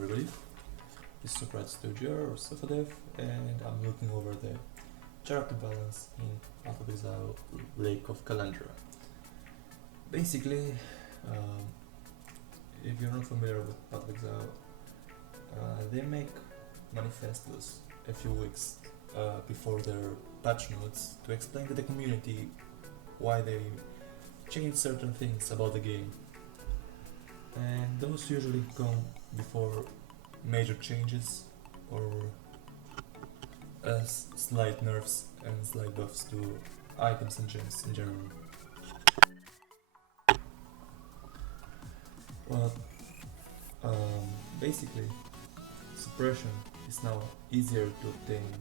Relief. This is Socrates Studio or Sofadev, and I'm looking over the character balance in Path of Exile Lake of Calandra. Basically, if you're not familiar with Path of Exile, they make manifestos a few weeks before their patch notes to explain to the community why they change certain things about the game. And those usually come before major changes or slight nerfs and slight buffs to items and gems in general. But basically, suppression is now easier to obtain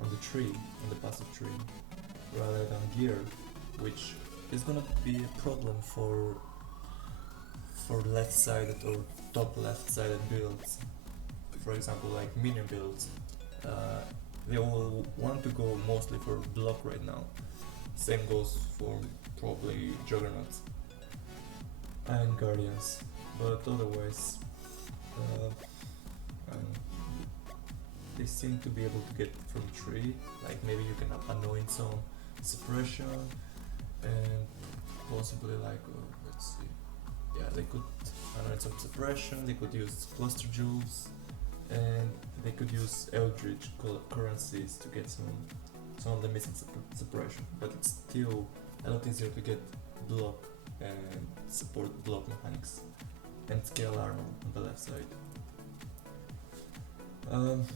on the tree, on the passive tree, rather than gear, which is gonna be a problem for left-sided or top left-sided builds. For example, like minion builds, they will want to go mostly for block right now. Same goes for probably Juggernauts and Guardians, but otherwise they seem to be able to get from tree. Like maybe you can anoint some suppression and possibly like let's see. Yeah, they could anoint some suppression, they could use cluster jewels, and they could use Eldritch currencies to get some of the missing suppression, but it's still a lot easier to get block and support block mechanics and scale armor on the left side. I'm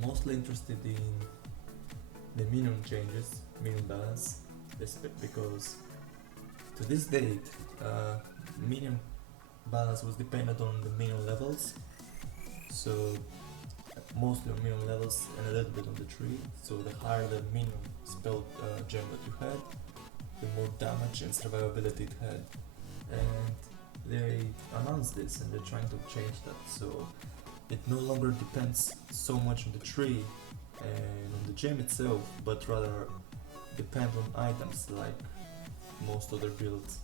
mostly interested in the minion changes, minion balance, because to this date, minion balance was dependent on the minion levels, so mostly on minion levels and a little bit on the tree. So the higher the minion spell gem that you had, the more damage and survivability it had. And they announced this and they're trying to change that, so it no longer depends so much on the tree and on the gem itself, but rather depend on items like most other builds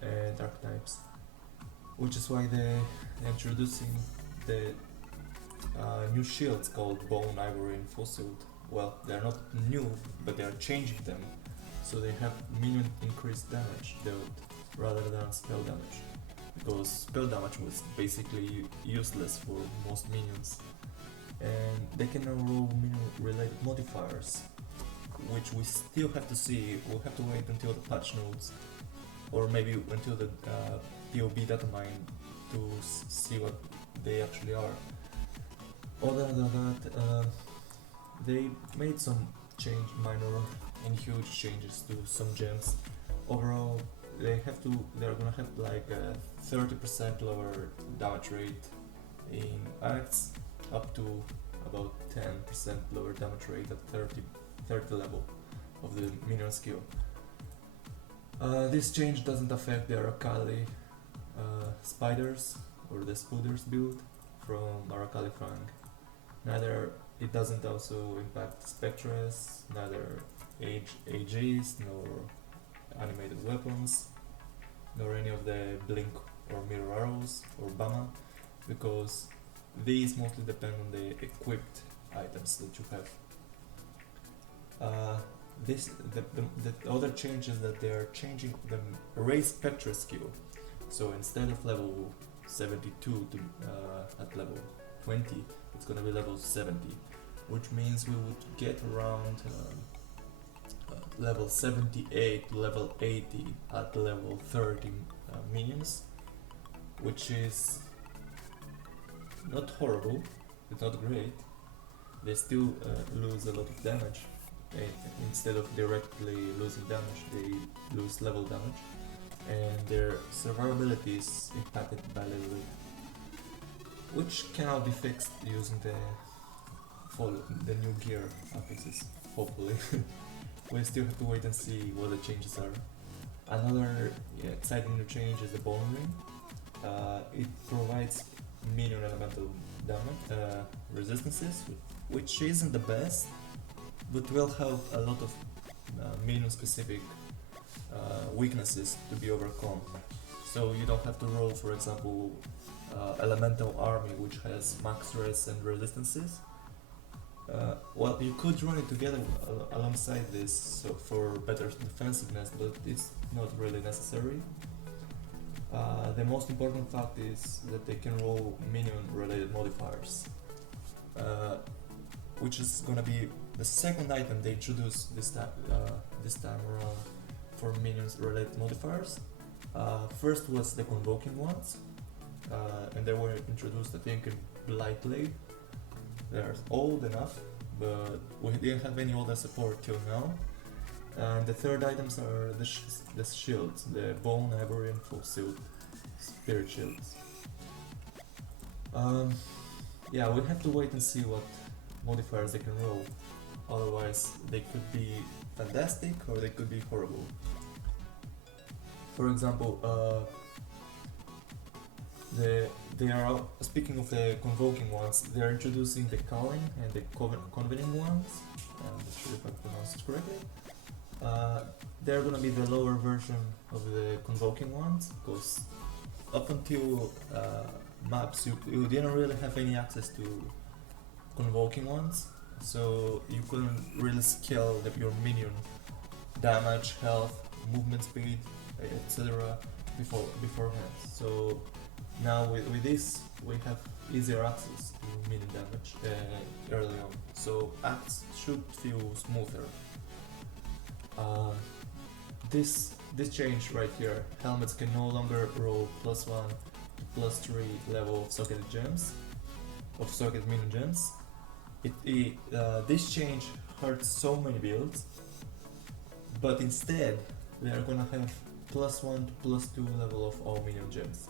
and archetypes, which is why they're introducing the new shields called Bone, Ivory and Fossiled. Well, they're not new, but they are changing them, so they have minion increased damage rather than spell damage, because spell damage was basically useless for most minions, and they can now roll minion related modifiers, which we still have to see. We'll have to wait until the patch notes, or maybe until the POB data mine to see what they actually are. Other than that, they made some minor and huge changes to some gems. Overall, they're gonna have like a 30% lower damage rate in acts, up to about 10% lower damage rate at 30 level of the minion skill. This change doesn't affect the Arakali spiders or the Spooders build from Arakali Fang. Neither it doesn't also impact Spectres, neither AGs, nor animated weapons, nor any of the blink or mirror arrows or Bama, because these mostly depend on the equipped items that you have. The other change is that they are changing the raise Spectre skill. So instead of level 72 at level 20, it's gonna be level 70, which means we would get around level 78 to level 80 at level 30 minions, which is not horrible, it's not great. They still lose a lot of damage. Instead of directly losing damage, they lose level damage, and their survivability is impacted by level 8, which cannot be fixed using the new gear affixes, hopefully. We still have to wait and see what the changes are. Another exciting new change is the Bone Ring. It provides minion elemental damage resistances, which isn't the best, but will help a lot of minion specific weaknesses to be overcome. So you don't have to roll, for example, elemental army which has max res and resistances. Well, you could run it together alongside this so for better defensiveness, but it's not really necessary. The most important fact is that they can roll minion related modifiers, which is gonna be the second item they introduced this time around for minions related modifiers. First was the convoking ones, and they were introduced I think in Blight Blade. They're old enough, but we didn't have any older support till now. And the third items are the shields, the Bone, Ivory and Fossil Spirit Shields. Yeah, we have to wait and see what modifiers they can roll. Otherwise, they could be fantastic or they could be horrible. For example, they are, speaking of the convoking ones, they are introducing the calling and the convening ones. I'm not sure if I pronounced it correctly. They're gonna be the lower version of the convoking ones, because up until maps you didn't really have any access to convoking ones, so you couldn't really scale your minion damage, health, movement speed, etc. beforehand. So now with this we have easier access to minion damage early on, so acts should feel smoother. This change right here, helmets can no longer roll +1 to +3 level of socketed gems, of socket minion gems. This change hurts so many builds, but instead they are gonna have +1 to +2 level of all minion gems.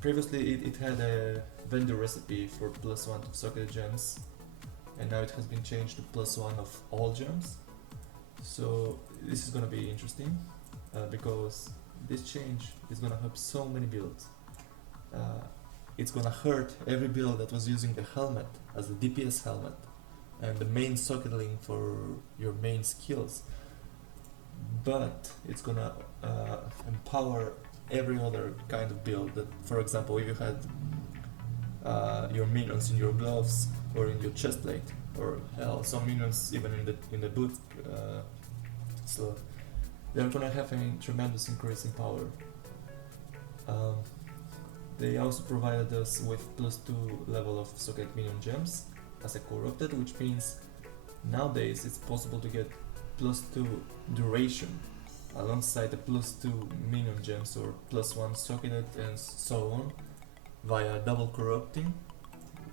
Previously it had a vendor recipe for +1 to socketed gems, and now it has been changed to +1 of all gems. So this is gonna be interesting, because this change is gonna help so many builds. It's gonna hurt every build that was using the helmet as a DPS helmet and the main socket link for your main skills, but it's gonna empower every other kind of build. That, for example, if you had your minions in your gloves or in your chest plate, or hell, some minions even in the boot slot, they're gonna have a tremendous increase in power. They also provided us with +2 level of socket minion gems as a corrupted, which means nowadays it's possible to get +2 duration alongside the +2 minion gems or +1 socketed and so on via double corrupting,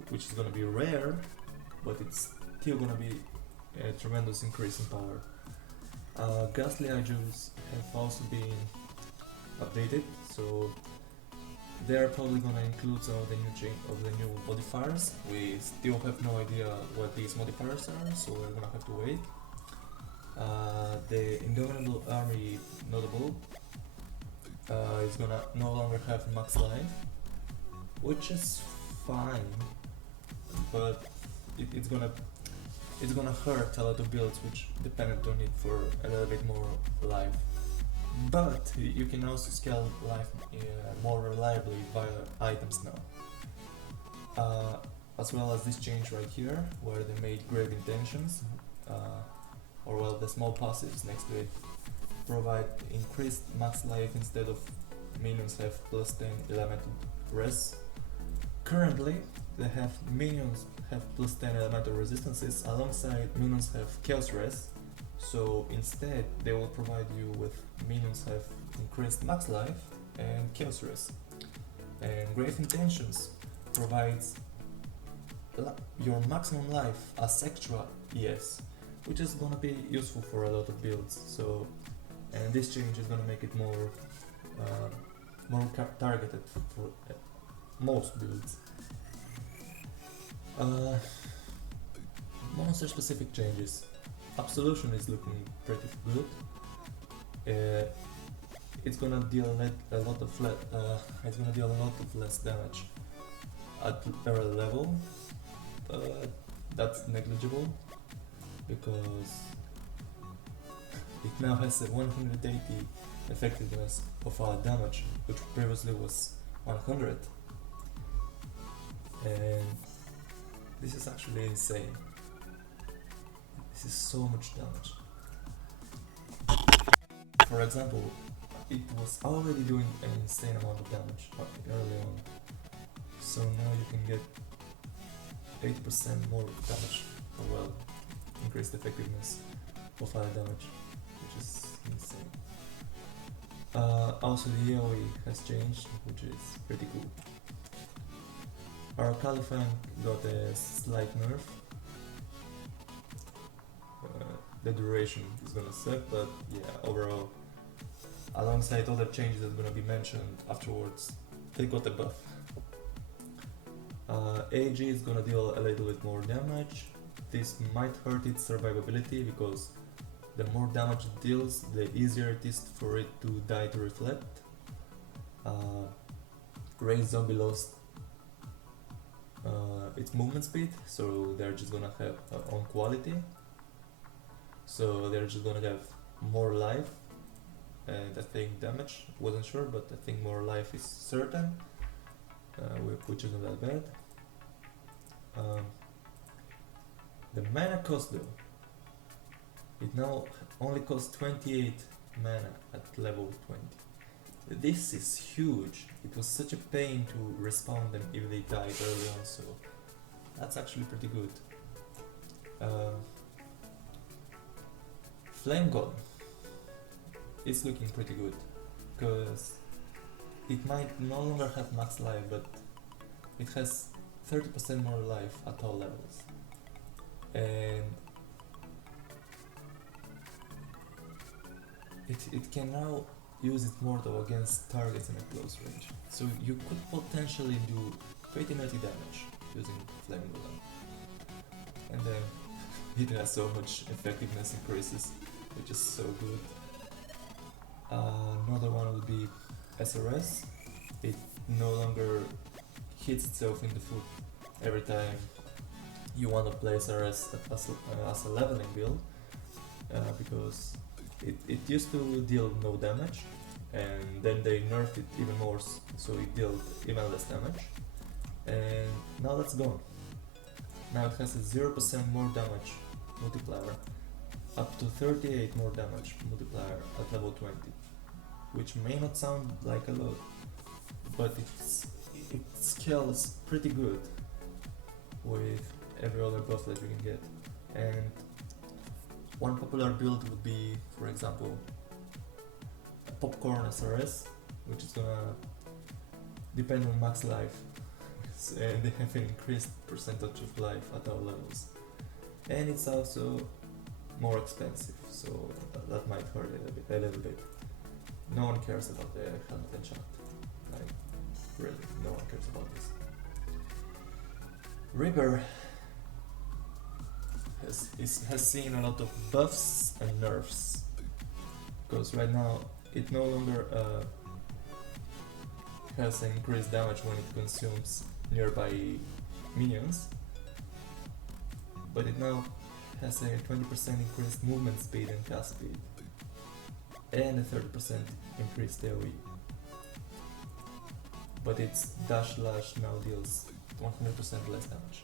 which is gonna be rare, but it's still gonna be a tremendous increase in power. Ghastly Ijus have also been updated, so they're probably gonna include some of the new modifiers. We still have no idea what these modifiers are, so we're gonna have to wait. The Indomitable Army notable is gonna no longer have max life, which is fine, but it's gonna hurt a lot of builds which depended on it for a little bit more life. But you can also scale life more reliably via items now. As well as this change right here, where they made Grave Intentions, or well, the small passives next to it, provide increased max life instead of minions have +10 elemental res. Currently, they have minions have +10 elemental resistances alongside minions have chaos res. So instead, they will provide you with minions have increased max life and chaos res. And Grave Intentions provides your maximum life as extra ES, which is gonna be useful for a lot of builds. So, and this change is gonna make it more targeted for most builds. Monster specific changes. Absolution is looking pretty good. It's gonna deal a lot of less damage at early level. That's negligible because it now has a 180 effectiveness of damage, which previously was 100. And this is actually insane. This is so much damage. For example, it was already doing an insane amount of damage early on. So now you can get 80% more damage, or well, increased effectiveness of damage, which is insane. Also the AoE has changed, which is pretty cool. Our Califang got a slight nerf. The duration is gonna suck, but yeah, overall, alongside other changes that are gonna be mentioned afterwards, they got a buff. AG is gonna deal a little bit more damage. This might hurt its survivability because the more damage it deals, the easier it is for it to die to reflect. Raised Zombie lost its movement speed, so they're just gonna have on quality. So they're just gonna have more life, and I think damage, wasn't sure, but I think more life is certain, which isn't that bad. The mana cost though, it now only costs 28 mana at level 20. This is huge. It was such a pain to respawn them if they died early on, so that's actually pretty good. Flame Golem, it's looking pretty good, because it might no longer have max life, but it has 30% more life at all levels. And it can now use its mortal against targets in a close range. So you could potentially do pretty nutty damage using Flame Golem. And then it has so much effectiveness increases, which is so good. Another one would be SRS. It no longer hits itself in the foot every time you want to play SRS as a leveling build, because it used to deal no damage, and then they nerfed it even more, so it dealt even less damage, and now that's gone. Now it has a 0% more damage multiplier, up to 38 more damage multiplier at level 20, which may not sound like a lot, but it scales pretty good with every other buff that you can get. And one popular build would be, for example, a Popcorn SRS, which is gonna depend on max life, and they have an increased percentage of life at all levels. And it's also more expensive, so that might hurt a little bit. No one cares about the helmet enchant. Like, really, no one cares about this. Reaper has seen a lot of buffs and nerfs, because right now it no longer has increased damage when it consumes nearby minions, but it now has a 20% increased movement speed and cast speed, and a 30% increased AoE. But its dash slash now deals 100% less damage.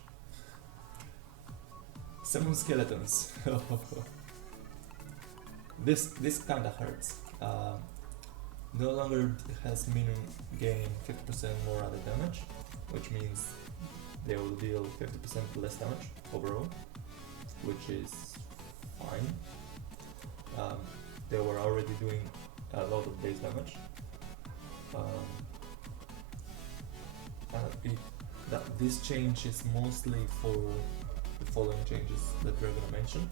Summon skeletons. This kinda hurts. No longer has minion gain 50% more added damage, which means they will deal 50% less damage overall, which is fine. They were already doing a lot of base damage. This change is mostly for the following changes that we're gonna mention,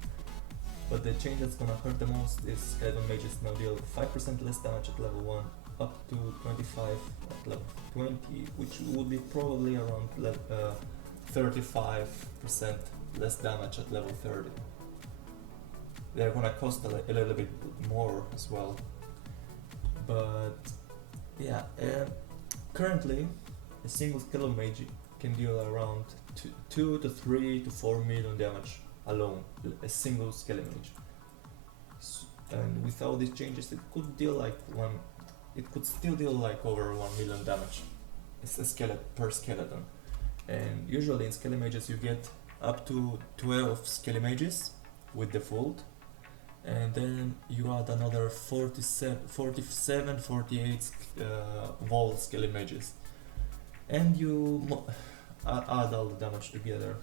but the change that's gonna hurt the most is Skeleton Mages now deal 5% less damage at level 1, up to 25 at level 20, which would be probably around 35% less damage at level 30. They're gonna cost a little bit more as well, but yeah, currently a single Skeleton Mage can deal around 2 to 3 to 4 million damage alone, a single Skeleton Mage. and without these changes, it could deal like one. It could still deal like over 1 million damage. It's a skeleton per skeleton, and usually in Skelly Mages you get up to 12 Skelly Mages with default, and then you add another 47, 48 Vol Skelly Mages, and you add all the damage together.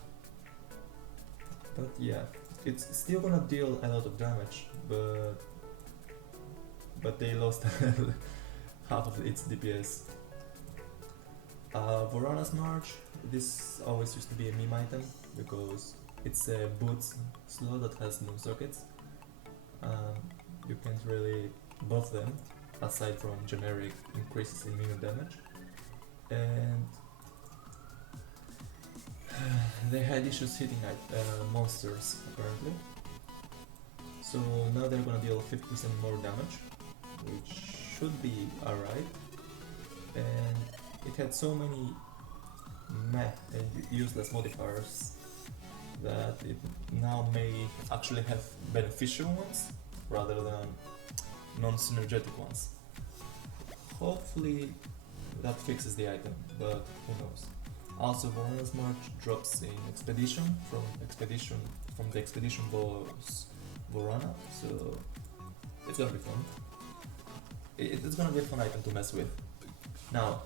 But yeah, it's still gonna deal a lot of damage, but they lost half of its DPS. Vorana's March, this always used to be a meme item because it's a boots slot that has no sockets. You can't really buff them aside from generic increases in minion damage, and they had issues hitting monsters apparently. So now they're gonna deal 50% more damage, which should be alright. And it had so many meh and useless modifiers that it now may actually have beneficial ones rather than non-synergetic ones. Hopefully that fixes the item, but who knows. Also, Vorana's March drops in Expedition from the Expedition boss Vorana, so it's gonna be fun. It's gonna be a fun item to mess with. Now,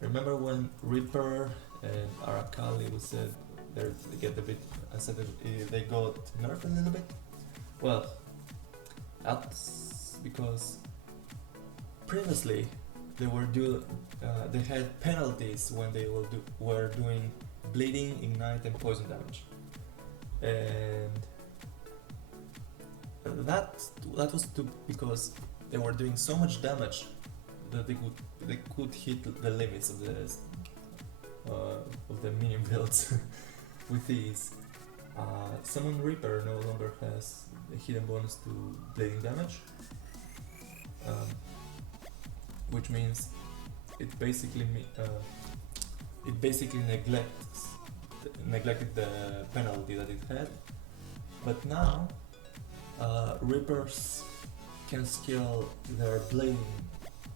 remember when Reaper and Arakali was said they get a bit? I said that they got nerfed a little bit. Well, that's because previously they were they had penalties when they were doing bleeding, ignite, and poison damage, and that was because they were doing so much damage that they could hit the limits of the minion builds with ease. Summon Reaper no longer has a hidden bonus to bleeding damage, which means it basically neglected the penalty that it had. But now Reapers can scale their bleeding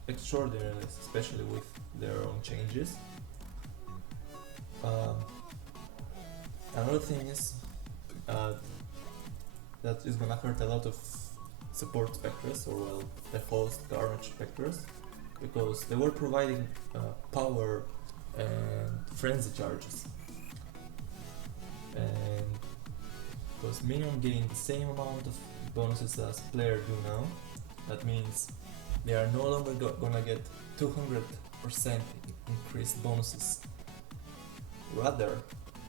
extraordinarily, especially with their own changes. Another thing is that is gonna hurt a lot of support spectres, or well, the host Carnage spectres, because they were providing power and frenzy charges, and because minion gain the same amount of bonuses as player do now, that means they are no longer gonna get 200% increased bonuses. Rather,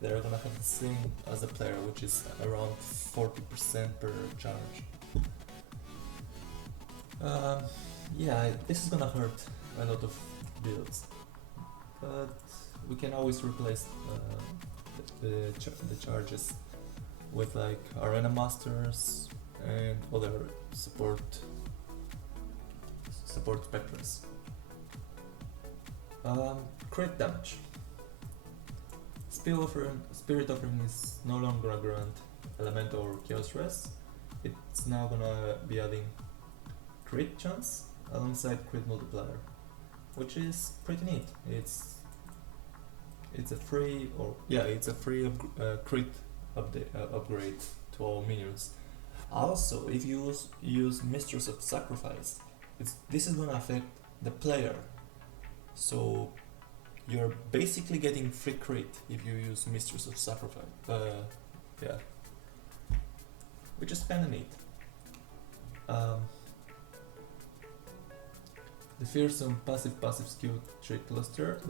they're gonna have the same as the player, which is around 40% per charge. Yeah, this is gonna hurt a lot of builds, but we can always replace the charges with like Arena Masters and other support spectres. Crit damage. Spirit Offering is no longer a grant Elemental or Chaos Res. It's now gonna be adding crit chance alongside crit multiplier, which is pretty neat. It's a free crit upgrade to all minions. Also, if you use Mistress of Sacrifice, this is gonna affect the player. So you're basically getting free crit if you use Mistress of Sacrifice. Yeah, which is kinda neat. The Fearsome passive skill tree cluster.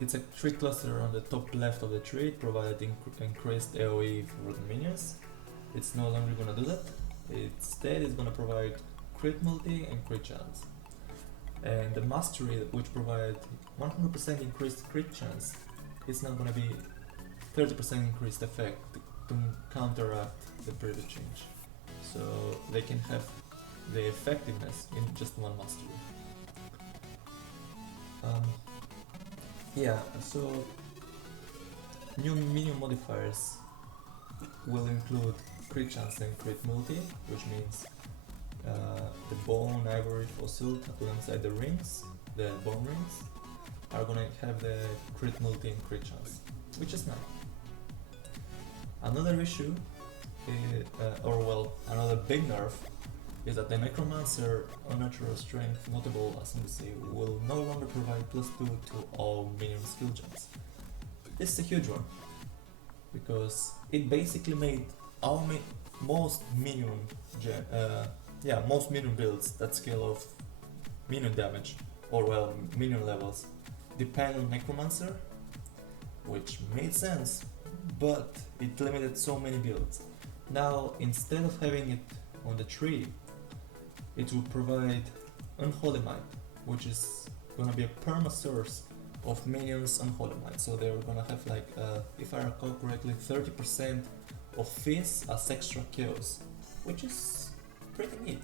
It's a tree cluster on the top left of the tree, providing increased AoE for the minions. It's no longer gonna do that. Instead, it's gonna provide crit multi and crit chance. And the mastery, which provides 100% increased crit chance, is now gonna be 30% increased effect to counteract the previous change. So they can have the effectiveness in just one mastery. Yeah, so new minion modifiers will include crit chance and crit multi, which means the bone ivory fossil alongside the rings, the bone rings, are gonna have the crit multi and crit chance, which is nice. Another issue, another big nerf, is that the Necromancer Unnatural Strength Notable Ascendancy will no longer provide +2 to all minion skill gens. This is a huge one, because it basically made all most minion builds that scale of minion damage, or minion levels, depend on Necromancer, which made sense, but it limited so many builds. Now, instead of having it on the tree, it will provide Unholy Might, which is gonna be a perma source of minions Unholy Might. So they're gonna have like, if I recall correctly, 30% of Fizz as extra kills, which is pretty neat.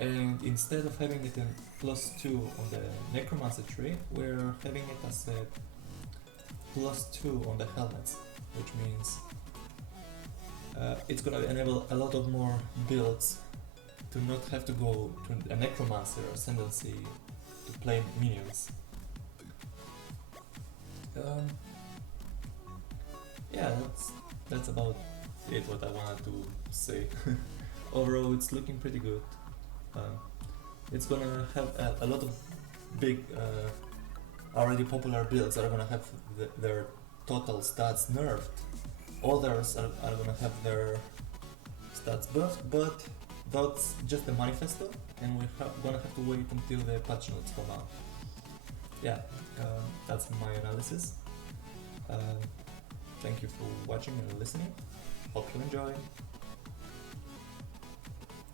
And instead of having it in +2 on the Necromancer tree, we're having it as a +2 on the helmets, which means it's gonna enable a lot of more builds to not have to go to a Necromancer Ascendancy to play minions. Yeah, that's about it what I wanted to say. Overall, it's looking pretty good. It's gonna have a lot of big already popular builds that are gonna have their total stats nerfed. Others are gonna have their stats buffed, but that's just the Manifesto, and we're gonna have to wait until the patch notes come out. Yeah, that's my analysis. Thank you for watching and listening. Hope you enjoy.